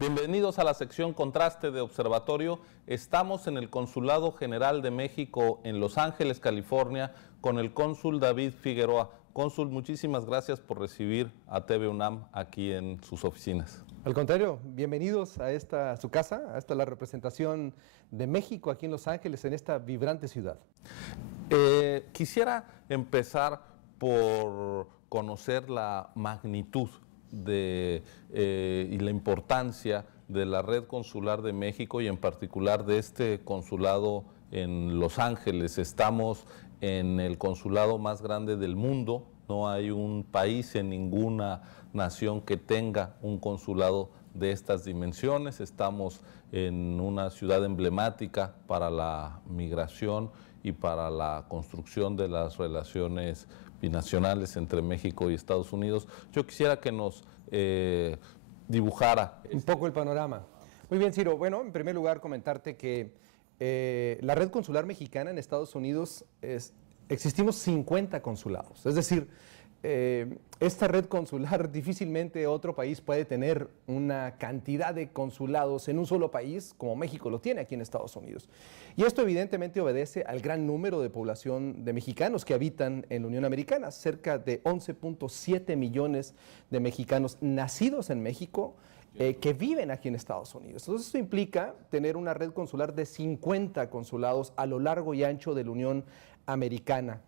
Bienvenidos a la sección Contraste de Observatorio. Estamos en el Consulado General de México en Los Ángeles, California, con el cónsul David Figueroa. Cónsul, muchísimas gracias por recibir a TV UNAM aquí en sus oficinas. Al contrario, bienvenidos a su casa, a esta la representación de México aquí en Los Ángeles, en esta vibrante ciudad. Quisiera empezar por conocer la magnitud y la importancia de la red consular de México y en particular de este consulado en Los Ángeles. Estamos en el consulado más grande del mundo. No hay un país en ninguna nación que tenga un consulado de estas dimensiones. Estamos en una ciudad emblemática para la migración y para la construcción de las relaciones binacionales entre México y Estados Unidos. Yo quisiera que nos dibujara un poco el panorama. Muy bien, Ciro. Bueno, en primer lugar comentarte que la red consular mexicana en Estados Unidos existimos 50 consulados, es decir, esta red consular difícilmente otro país puede tener una cantidad de consulados en un solo país como México lo tiene aquí en Estados Unidos. Y esto evidentemente obedece al gran número de población de mexicanos que habitan en la Unión Americana, cerca de 11.7 millones de mexicanos nacidos en México que viven aquí en Estados Unidos. Entonces esto implica tener una red consular de 50 consulados a lo largo y ancho de la Unión Americana.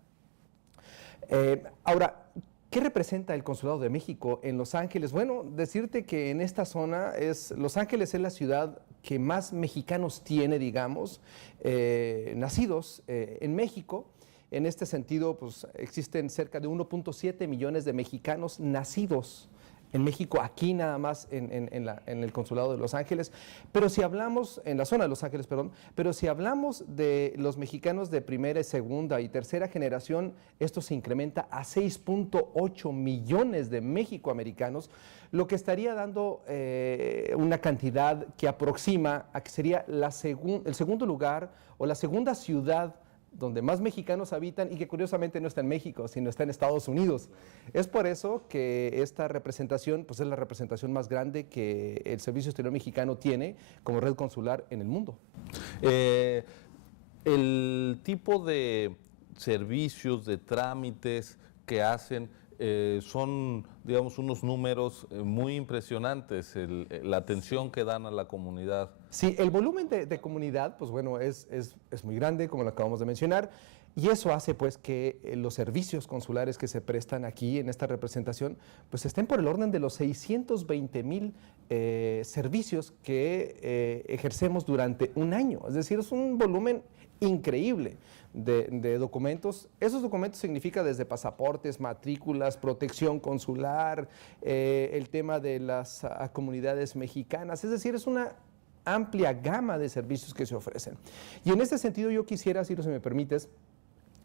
Ahora, ¿qué representa el Consulado de México en Los Ángeles? Bueno, decirte que en esta zona Los Ángeles es la ciudad que más mexicanos tiene, digamos, nacidos en México. En este sentido, pues existen cerca de 1.7 millones de mexicanos nacidos en México, aquí nada más en el Consulado de Los Ángeles, pero si hablamos, en la zona de Los Ángeles, perdón, pero si hablamos de los mexicanos de primera, segunda y tercera generación, esto se incrementa a 6.8 millones de mexicoamericanos, lo que estaría dando una cantidad que aproxima a que sería el segundo lugar o la segunda ciudad donde más mexicanos habitan y que curiosamente no está en México, sino está en Estados Unidos. Es por eso que esta representación pues es la representación más grande que el Servicio Exterior Mexicano tiene como red consular en el mundo. El tipo de servicios, de trámites que hacen son, digamos, unos números muy impresionantes, la atención que dan a la comunidad. Sí, el volumen de comunidad, pues bueno, es muy grande, como lo acabamos de mencionar, y eso hace pues que los servicios consulares que se prestan aquí en esta representación, pues estén por el orden de los 620,000 servicios que ejercemos durante un año. Es decir, es un volumen increíble de documentos. Esos documentos significan desde pasaportes, matrículas, protección consular, el tema de las comunidades mexicanas, es decir, es una amplia gama de servicios que se ofrecen. Y en este sentido yo quisiera, Ciro, si me permites,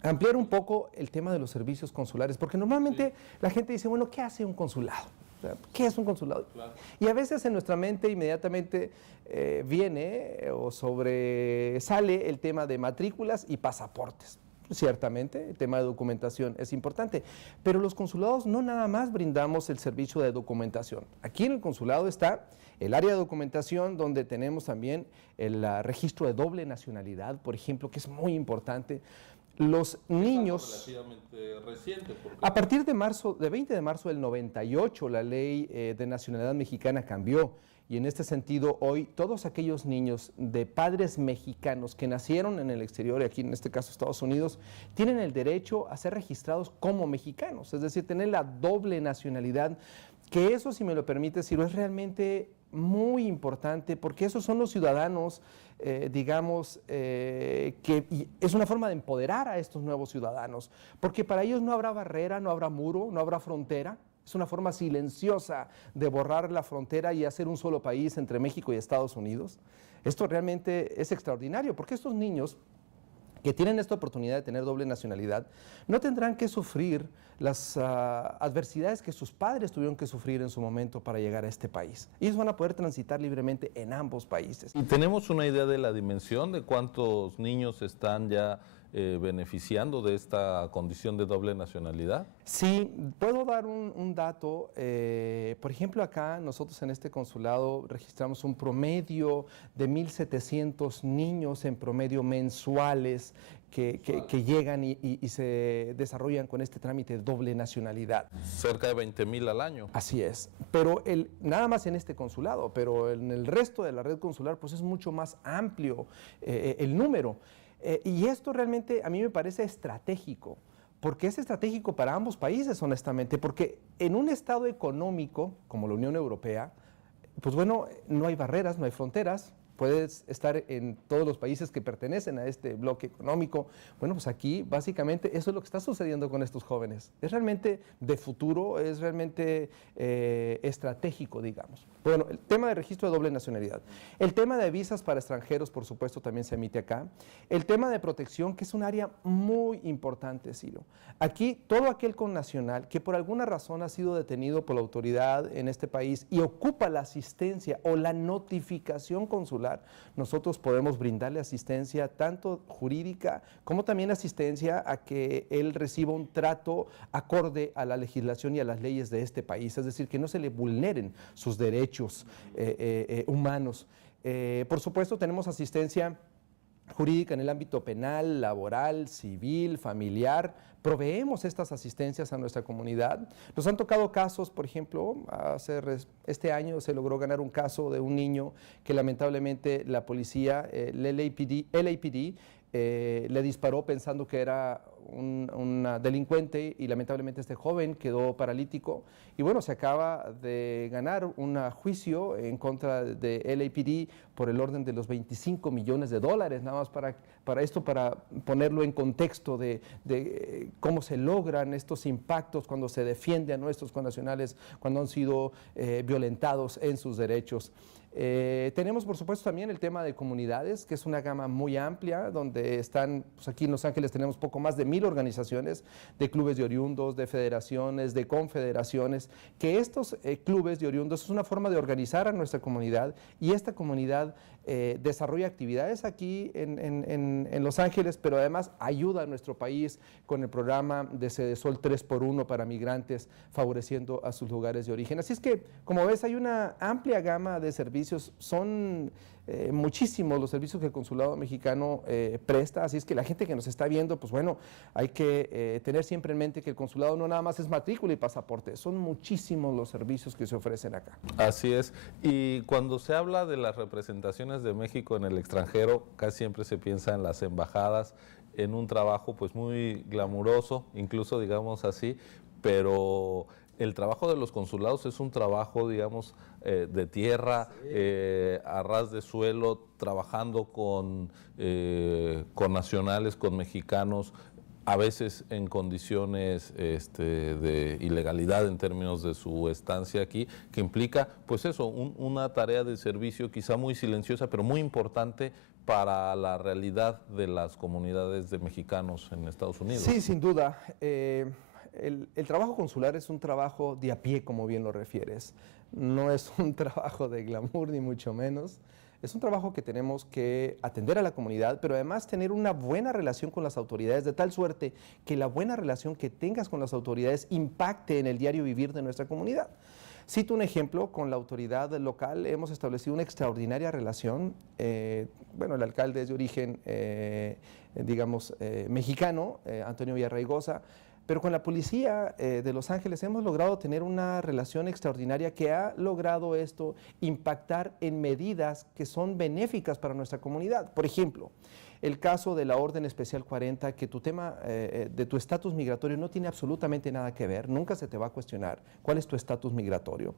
ampliar un poco el tema de los servicios consulares, porque normalmente la gente dice, bueno, ¿qué hace un consulado? ¿Qué es un consulado? Claro. Y a veces en nuestra mente inmediatamente viene o sobresale el tema de matrículas y pasaportes. Ciertamente, el tema de documentación es importante, pero los consulados no nada más brindamos el servicio de documentación. Aquí en el consulado está el área de documentación donde tenemos también el registro de doble nacionalidad, por ejemplo, que es muy importante. Los niños, relativamente reciente, a partir de 20 de marzo del 98, la ley de nacionalidad mexicana cambió y en este sentido hoy todos aquellos niños de padres mexicanos que nacieron en el exterior, y aquí en este caso Estados Unidos, tienen el derecho a ser registrados como mexicanos, es decir, tener la doble nacionalidad, que eso, si me lo permite, Ciro, es realmente muy importante porque esos son los ciudadanos, digamos, que es una forma de empoderar a estos nuevos ciudadanos, porque para ellos no habrá barrera, no habrá muro, no habrá frontera. Es una forma silenciosa de borrar la frontera y hacer un solo país entre México y Estados Unidos. Esto realmente es extraordinario porque estos niños que tienen esta oportunidad de tener doble nacionalidad, no tendrán que sufrir las adversidades que sus padres tuvieron que sufrir en su momento para llegar a este país. Ellos van a poder transitar libremente en ambos países. ¿Y tenemos una idea de la dimensión de cuántos niños están ya beneficiando de esta condición de doble nacionalidad? Sí, puedo dar un dato. Por ejemplo, acá nosotros en este consulado registramos un promedio de 1,700 niños en promedio mensuales que llegan y se desarrollan con este trámite de doble nacionalidad. Cerca de 20,000 al año. Así es, pero nada más en este consulado, pero en el resto de la red consular pues es mucho más amplio el número. Y esto realmente a mí me parece estratégico, porque es estratégico para ambos países, honestamente, porque en un estado económico como la Unión Europea, pues bueno, no hay barreras, no hay fronteras. Puedes estar en todos los países que pertenecen a este bloque económico. Bueno, pues aquí básicamente eso es lo que está sucediendo con estos jóvenes. Es realmente de futuro, es realmente estratégico, digamos. Bueno, el tema de registro de doble nacionalidad. El tema de visas para extranjeros, por supuesto, también se emite acá. El tema de protección, que es un área muy importante, Ciro. Aquí, todo aquel connacional que por alguna razón ha sido detenido por la autoridad en este país y ocupa la asistencia o la notificación consular, nosotros podemos brindarle asistencia tanto jurídica como también asistencia a que él reciba un trato acorde a la legislación y a las leyes de este país, es decir, que no se le vulneren sus derechos humanos. Por supuesto, tenemos asistencia jurídica en el ámbito penal, laboral, civil, familiar. Proveemos estas asistencias a nuestra comunidad. Nos han tocado casos, por ejemplo, este año se logró ganar un caso de un niño que lamentablemente la policía, el LAPD, le disparó pensando que era un delincuente y lamentablemente este joven quedó paralítico. Y bueno, se acaba de ganar un juicio en contra de LAPD por el orden de los $25 millones, nada más para esto, para ponerlo en contexto de cómo se logran estos impactos cuando se defiende a nuestros connacionales cuando han sido violentados en sus derechos. Tenemos, por supuesto, también el tema de comunidades, que es una gama muy amplia, donde están, pues aquí en Los Ángeles tenemos poco más de 1,000 organizaciones de clubes de oriundos, de federaciones, de confederaciones, que estos clubes de oriundos es una forma de organizar a nuestra comunidad y esta comunidad desarrolla actividades aquí en Los Ángeles, pero además ayuda a nuestro país con el programa de Sedesol 3x1 para migrantes, favoreciendo a sus lugares de origen. Así es que, como ves, hay una amplia gama de servicios, son muchísimos los servicios que el Consulado Mexicano presta, así es que la gente que nos está viendo, pues bueno, hay que tener siempre en mente que el consulado no nada más es matrícula y pasaporte, son muchísimos los servicios que se ofrecen acá. Así es, y cuando se habla de las representaciones de México en el extranjero, casi siempre se piensa en las embajadas, en un trabajo pues muy glamuroso, incluso digamos así, pero el trabajo de los consulados es un trabajo, digamos, de tierra, a ras de suelo, trabajando con nacionales, con mexicanos, a veces en condiciones de ilegalidad en términos de su estancia aquí, que implica, pues eso, una tarea de servicio quizá muy silenciosa, pero muy importante para la realidad de las comunidades de mexicanos en Estados Unidos. Sí, sin duda. El trabajo consular es un trabajo de a pie, como bien lo refieres. No es un trabajo de glamour, ni mucho menos. Es un trabajo que tenemos que atender a la comunidad, pero además tener una buena relación con las autoridades, de tal suerte que la buena relación que tengas con las autoridades impacte en el diario vivir de nuestra comunidad. Cito un ejemplo, con la autoridad local hemos establecido una extraordinaria relación. Bueno, el alcalde es de origen, mexicano, Antonio Villarraigosa, pero con la policía de Los Ángeles hemos logrado tener una relación extraordinaria que ha logrado esto impactar en medidas que son benéficas para nuestra comunidad. Por ejemplo, el caso de la Orden Especial 40, que tu tema de tu estatus migratorio no tiene absolutamente nada que ver, nunca se te va a cuestionar cuál es tu estatus migratorio.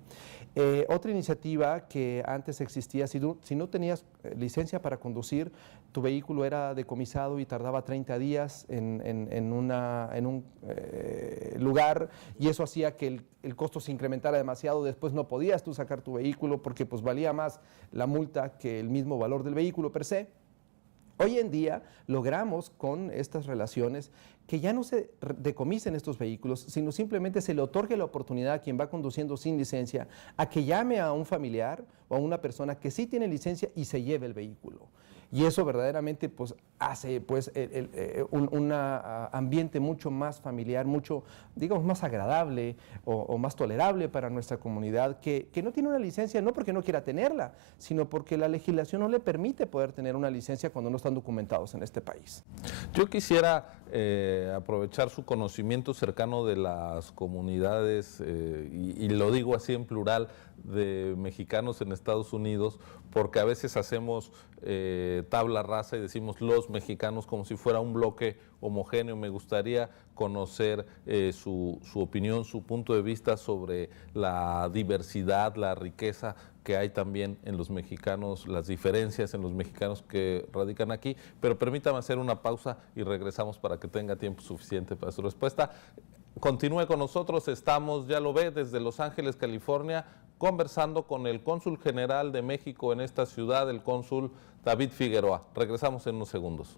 Otra iniciativa que antes existía, si no tenías licencia para conducir, tu vehículo era decomisado y tardaba 30 días en un lugar, y eso hacía que el costo se incrementara demasiado. Después no podías tú sacar tu vehículo porque pues valía más la multa que el mismo valor del vehículo per se. Hoy en día logramos con estas relaciones que ya no se decomisen estos vehículos, sino simplemente se le otorgue la oportunidad a quien va conduciendo sin licencia a que llame a un familiar o a una persona que sí tiene licencia y se lleve el vehículo. Y eso verdaderamente pues hace pues un ambiente mucho más familiar, mucho, digamos, más agradable o más tolerable para nuestra comunidad, que no tiene una licencia, no porque no quiera tenerla, sino porque la legislación no le permite poder tener una licencia cuando no están documentados en este país. Yo quisiera aprovechar su conocimiento cercano de las comunidades, y lo digo así en plural, de mexicanos en Estados Unidos, porque a veces hacemos tabla rasa y decimos los mexicanos como si fuera un bloque homogéneo. Me gustaría conocer su opinión, su punto de vista sobre la diversidad, la riqueza que hay también en los mexicanos, las diferencias en los mexicanos que radican aquí. Pero permítame hacer una pausa y regresamos para que tenga tiempo suficiente para su respuesta. Continúe con nosotros, estamos, ya lo ve, desde Los Ángeles, California, conversando con el cónsul general de México en esta ciudad, el cónsul David Figueroa. Regresamos en unos segundos.